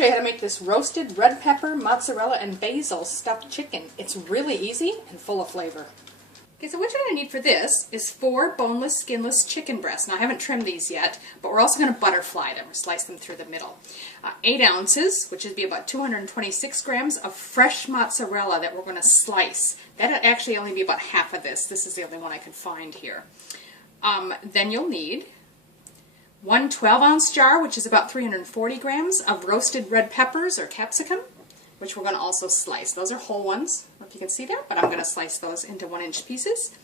show you how to make this roasted red pepper, mozzarella, and basil stuffed chicken. It's really easy and full of flavor. Okay, so what you're going to need for this is 4 boneless, skinless chicken breasts. Now I haven't trimmed these yet, but we're also going to butterfly them, or slice them through the middle. 8 ounces, which would be about 226 grams of fresh mozzarella that we're going to slice. That'd actually only be about half of this. This is the only one I could find here. Then you'll need 1 12-ounce jar, which is about 340 grams of roasted red peppers or capsicum, which we're going to also slice. Those are whole ones. I don't know if you can see that, but I'm going to slice those into 1-inch pieces.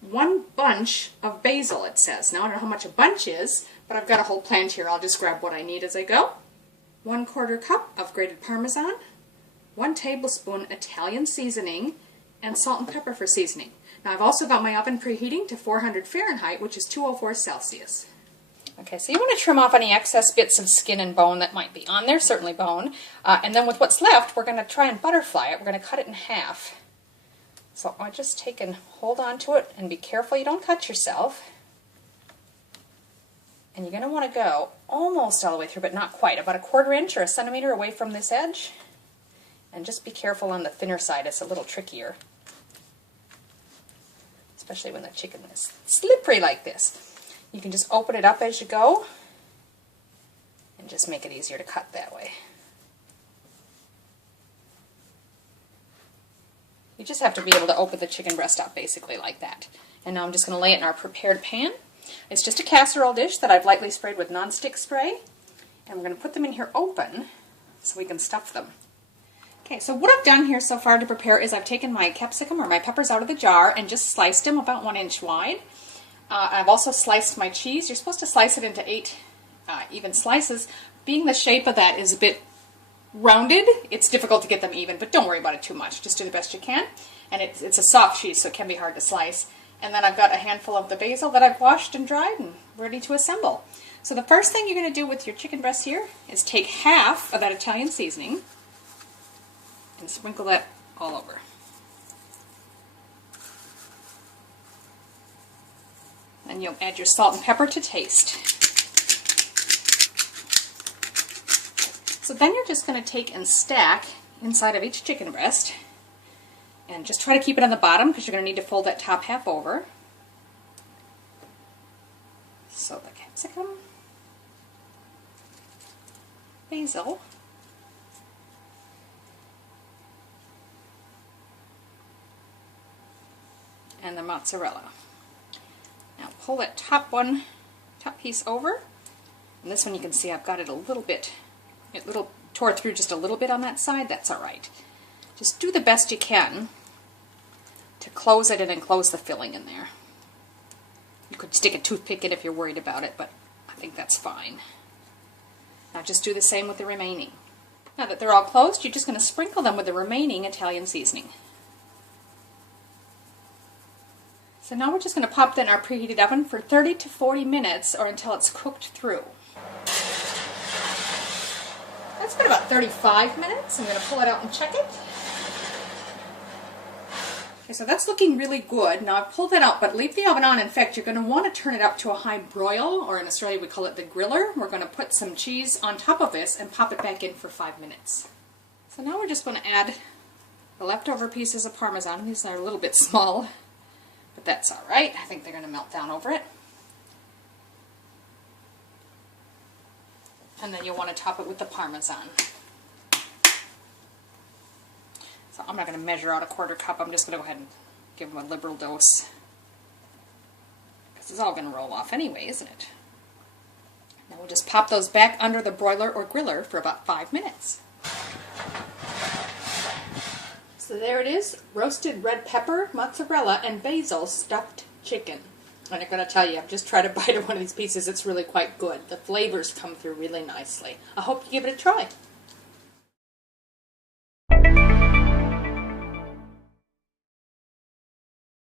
1 bunch of basil, it says. Now I don't know how much a bunch is, but I've got a whole plant here. I'll just grab what I need as I go. 1/4 cup of grated parmesan, 1 tablespoon Italian seasoning, and salt and pepper for seasoning. Now I've also got my oven preheating to 400 Fahrenheit, which is 204 Celsius. Okay, so you want to trim off any excess bits of skin and bone that might be on there, certainly bone. And then with what's left, we're going to try and butterfly it. We're going to cut it in half. So I'll just take and hold on to it and be careful you don't cut yourself. And you're going to want to go almost all the way through, but not quite. About 1/4 inch or 1 centimeter away from this edge. And just be careful on the thinner side. It's a little trickier. Especially when the chicken is slippery like this. You can just open it up as you go and just make it easier to cut that way. You just have to be able to open the chicken breast up basically like that. And now I'm just going to lay it in our prepared pan. It's just a casserole dish that I've lightly sprayed with nonstick spray. And we're going to put them in here open so we can stuff them. Okay, so what I've done here so far to prepare is I've taken my capsicum or my peppers out of the jar and just sliced them about 1 inch wide. I've also sliced my cheese. You're supposed to slice it into 8 even slices. Being the shape of that is a bit rounded, it's difficult to get them even, but don't worry about it too much. Just do the best you can. And it's a soft cheese, so it can be hard to slice. And then I've got a handful of the basil that I've washed and dried and ready to assemble. So the first thing you're going to do with your chicken breast here is take half of that Italian seasoning and sprinkle that all over. And you'll add your salt and pepper to taste. So then you're just going to take and stack inside of each chicken breast. And just try to keep it on the bottom because you're going to need to fold that top half over. So the capsicum, basil, and the mozzarella. Now pull that top piece over, and this one you can see I've got it a little bit, tore through just a little bit on that side. That's all right. Just do the best you can to close it and enclose the filling in there. You could stick a toothpick in if you're worried about it, but I think that's fine. Now just do the same with the remaining. Now that they're all closed, you're just going to sprinkle them with the remaining Italian seasoning. So now we're just going to pop that in our preheated oven for 30 to 40 minutes or until it's cooked through. That's been about 35 minutes. I'm going to pull it out and check it. Okay, so that's looking really good. Now I've pulled that out, but leave the oven on. In fact, you're going to want to turn it up to a high broil, or in Australia we call it the griller. We're going to put some cheese on top of this and pop it back in for 5 minutes. So now we're just going to add the leftover pieces of parmesan. These are a little bit small, but that's all right. I think they're going to melt down over it. And then you'll want to top it with the parmesan. So I'm not going to measure out a 1/4 cup. I'm just going to go ahead and give them a liberal dose. Because it's all going to roll off anyway, isn't it? Now we'll just pop those back under the broiler or griller for about 5 minutes. So there it is, roasted red pepper, mozzarella, and basil stuffed chicken. And I'm going to tell you, I've just tried to bite one of these pieces. It's really quite good. The flavors come through really nicely. I hope you give it a try.